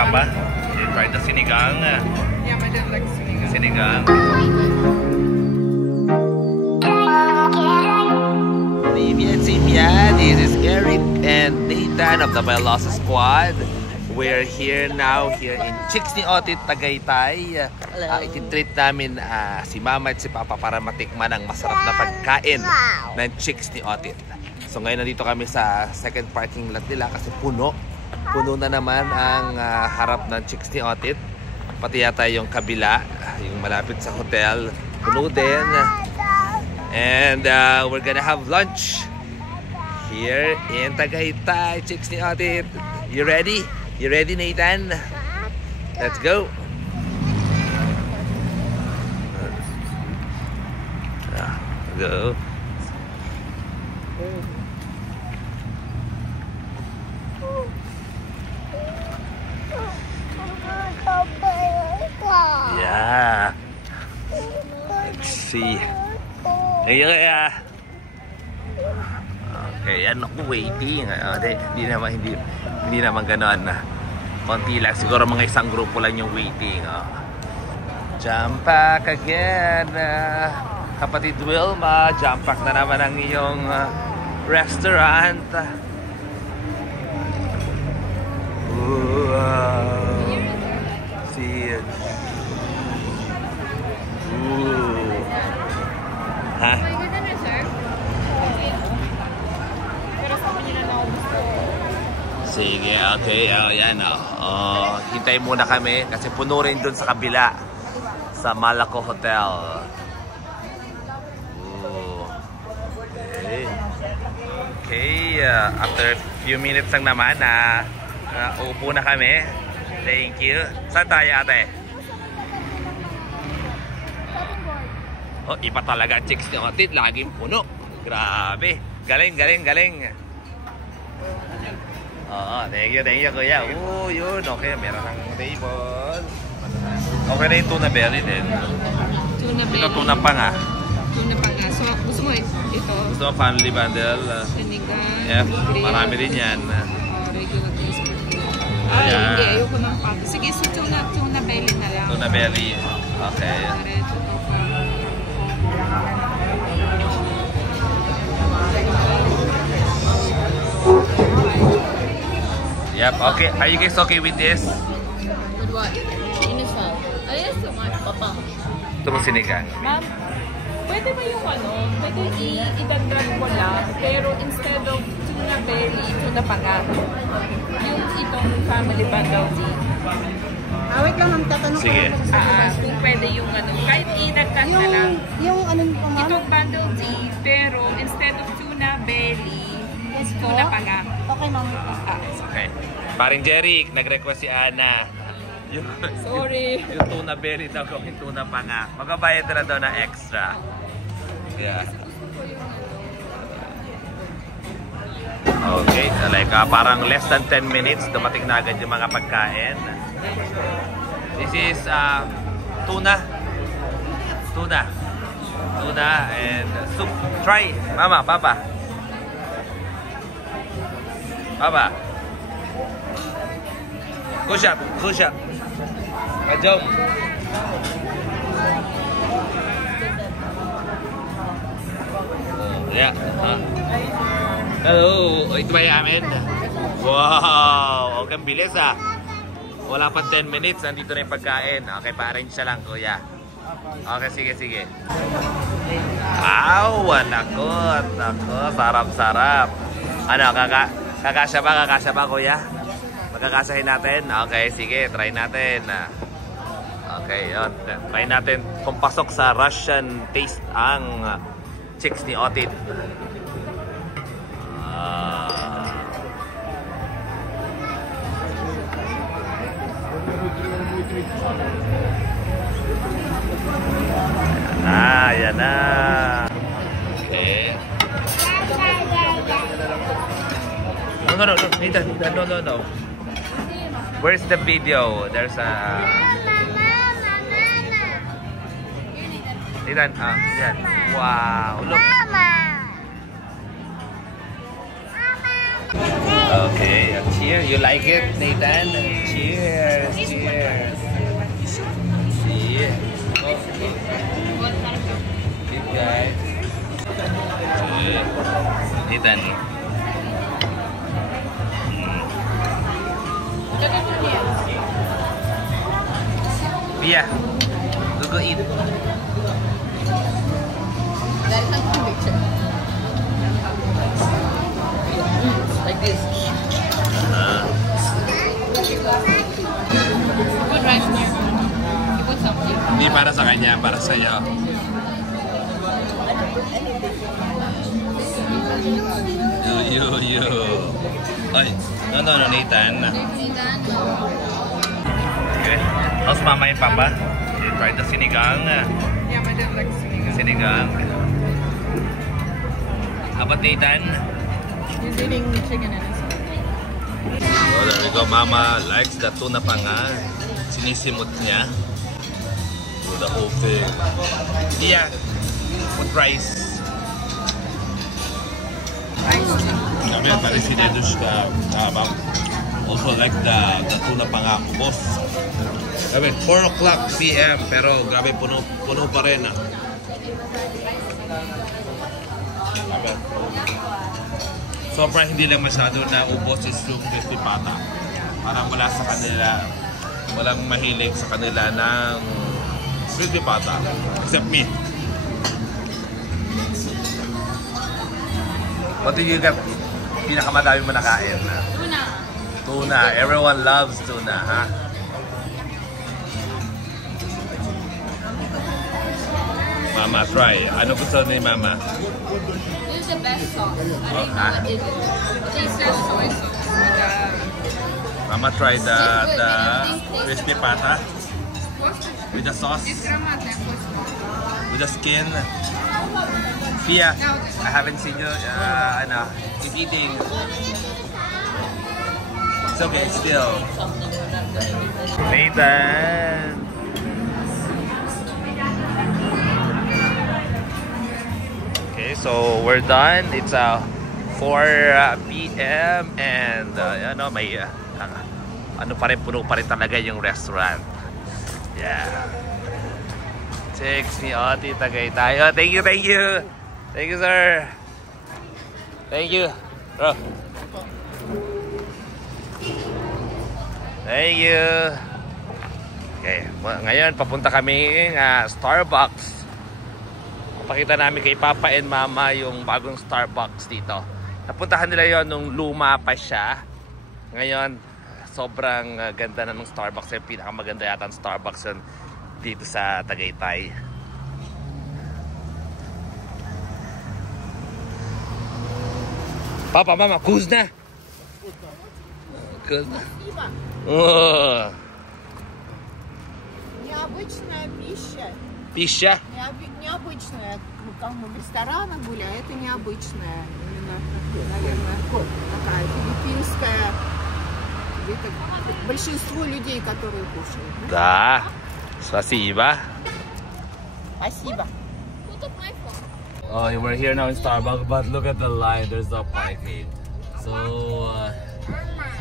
Papa? You tried the sinigang? Yeah, my dad likes sinigang. Sinigang. This is Eric and Nathan of the Bailosa Squad. We're here now here in Chicks ni Otit, Tagaytay. Ititreat namin si Mama at si Papa para matikman ang masarap na pagkain ng Chicks ni Otit. So ngayon nandito kami sa second parking lot nila kasi puno. Puno na naman ang harap ng Chicks ni Otit. Pati yata yung kabila, yung malapit sa hotel, puno din. And we're gonna have lunch here in Tagaytay, Chicks ni Otit. You ready? You ready, Nathan? Let's go. Go. Yeah. Let's see. Kaya. Okay, ano ko waiting. Hindi naman ganoon. Konti lang, siguro mga isang grupo lang yung waiting. Jump pack again. Kapatid Wilma, jump pack na naman ang iyong restaurant. See it. Ha? Sige, okay. Yan. Hintay muna kami kasi puno rin dun sa kabila sa Malaco Hotel. Okay. After few minutes lang naman upo na kami. Thank you. Saan tayo, ate? Iba talaga ang Chicks ni Otit. Laging puno. Grabe. Galing. Thank you, kuya. Yun. Okay, meron ng table. Okay na yung tuna belly din. Tuna belly. Ito, tuna panga. Tuna panga. So, gusto mo ito? Gusto mo family bundle? Sinigang. Yeah, marami din yan. Regular taste. Yeah. Hindi. Ayoko ng pato. Sige, so tuna belly na lang. Tuna belly. Okay. Yep, okay. Are you guys okay with this? With what? Initial. Ayos so much, Papa. Ito mo sinigang. Ma'am, pwede ba yung pwede idagdag ko lang, pero instead of tuna belly, tuna panga. Yung itong family bundle D. Wait lang, ma'am. Tatanong Sige. Kung pwede yung kahit idagdag na lang. Yung anong po, ma'am? Itong bundle D, pero instead of tuna belly, tuna panga. Okay, ma'am. Okay. Paring Jerry, nag-request si Ana. Sorry. Yung tuna belly daw gawin tuna panga. Magbabayad na daw na extra. Yeah. Okay, like parang less than 10 minutes dumating na agad yung mga pagkain. This is tuna and soup. Try, Mama, Papa. Push up. Kajong. Yeah. Hello. Ito ba yamin? Wow. Okay, ang bilis Wala pa 10 minutes. Nandito na yung pagkain. Okay, pa-arrange siya lang, kuya. Okay, sige. Nako. Sarap. Ano, kakasya ba, kuya? Magkakasahin natin? Okay, sige. Try natin. Okay, yun. Try natin kung pasok sa Russian taste ang Chicks ni Otit. Ayan na. Okay. No, Nathan, no. Where's the video? There's a... Nathan, yan. Wow, look. Okay, cheers. You like it, Nathan? Cheers. Yeah. Go eat. That is like a picture. Like this. Put rice in your phone. You put something. Hindi para sa kanya, para sa iyo. You. Oy, no, Nathan. Okay. How's mama and papa? You tried the sinigang. Yeah, my dad likes sinigang. Sinigang. How about Nathan? He's eating chicken in his Oh, there we go. Mama likes the tuna panga. Sinisimot niya. Do the whole thing. Yeah. With rice. I mean, parecidos also like the tuna panga kubos. I mean, 4 o'clock p.m. pero grabe puno pa rin. Sobrang hindi lang masyado na ubos is yung crispy pata. Parang wala sa kanila, walang mahilig sa kanila ng crispy pata. Except me. What do you get? Pinakamadami mo nakain? Tuna. Tuna. Everyone loves tuna, ha? Mama, try. Ano gusto ni Mama? This is the best sauce. I don't know what is it. They sell soy sauce. Mama, try the crispy pata with the sauce, with the skin. Fia, I haven't seen you eating. It's okay, still. Nathan. Okay, so we're done. It's 4 p.m. and may ano pa rin, puno pa rin talaga yung restaurant. Yeah. Chicks ni Oti Tagaytay. Oh, thank you. Thank you, sir. Thank you. Bro. Thank you. Okay, ngayon papunta kami Starbucks. Pakita namin kay Papa and Mama yung bagong Starbucks dito. Napuntahan nila yon nung luma pa siya. Ngayon, sobrang ganda na ng Starbucks. Yung pinakamaganda yata ang Starbucks yun dito sa Tagaytay. Papa, Mama, вкусно? Вкусно. Oh. Необычная пища. Пища? Необычная. Как мы в ресторанах были, а это необычная. Именно, наверное, такая филиппинская. Это большинство людей, которые кушают. Да. Спасибо. Спасибо. Oh, we're here now in Starbucks, but look at the line. There's no parking. So,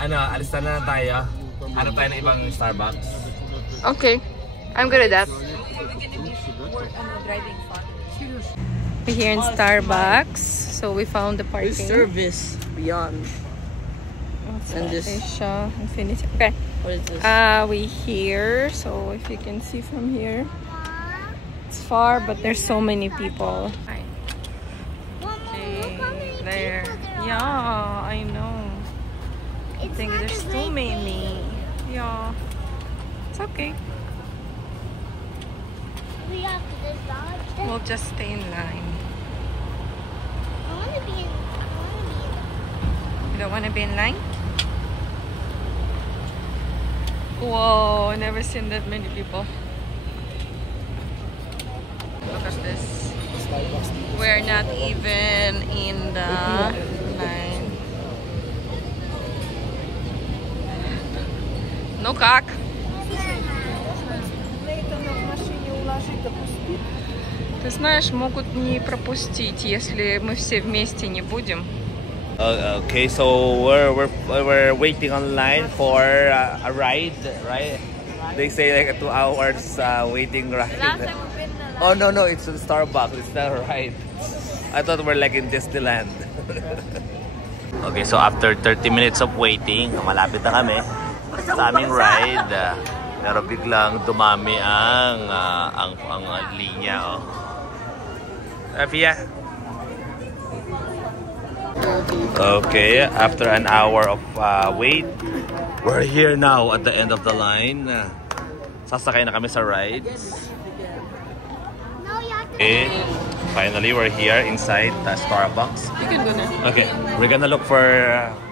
alis na tayo. Ano tayo ng ibang Starbucks? Okay. I'm good at that. We're here in Starbucks, so we found the parking. Service beyond. And this Infinity. Okay. What is this? We here, so if you can see from here, it's far, but there's so many people. Okay, there. Yeah, I know. I think there's too many. Yeah, it's okay. We'll just stay in line. You don't want to be in line? Whoa, I never seen that many people. Look at this. We're not even in the line. No как? Ты знаешь, могут не пропустить, если мы все вместе не будем. Okay, so we're waiting online for a ride, right? They say like 2 hours waiting ride. Oh no, it's a Starbucks. It's not a ride. I thought we're like in Disneyland. Okay, so after 30 minutes of waiting, malapit na kami. sa aming ride. Pero biglang dumami ang linya. Oh. Afia. Okay, after an hour of wait, we're here now at the end of the line. Sasakay na kami sa rides. Okay, finally we're here inside the Starbucks. You can go na. Okay, we're gonna look for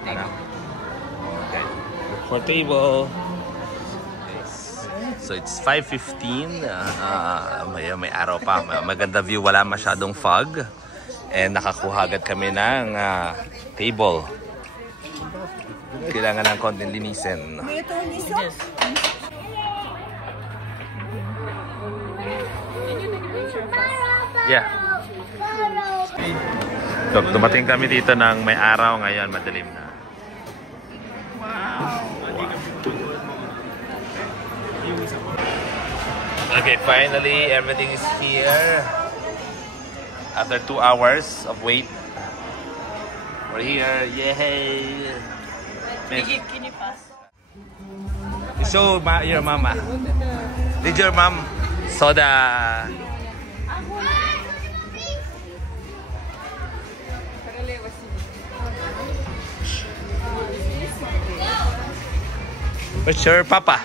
okay, look for table. So it's 5:15. May araw pa, maganda view, wala masyadong fog. And nakakuha agad kami ng table. Kailangan ng konting linisin. Yeah. So, dumating kami dito ng may araw, ngayon madilim na. Okay, finally everything is here. After 2 hours of wait, we're here. Yay! Can you pass? So, your mama. Did your mom saw the... What's your papa?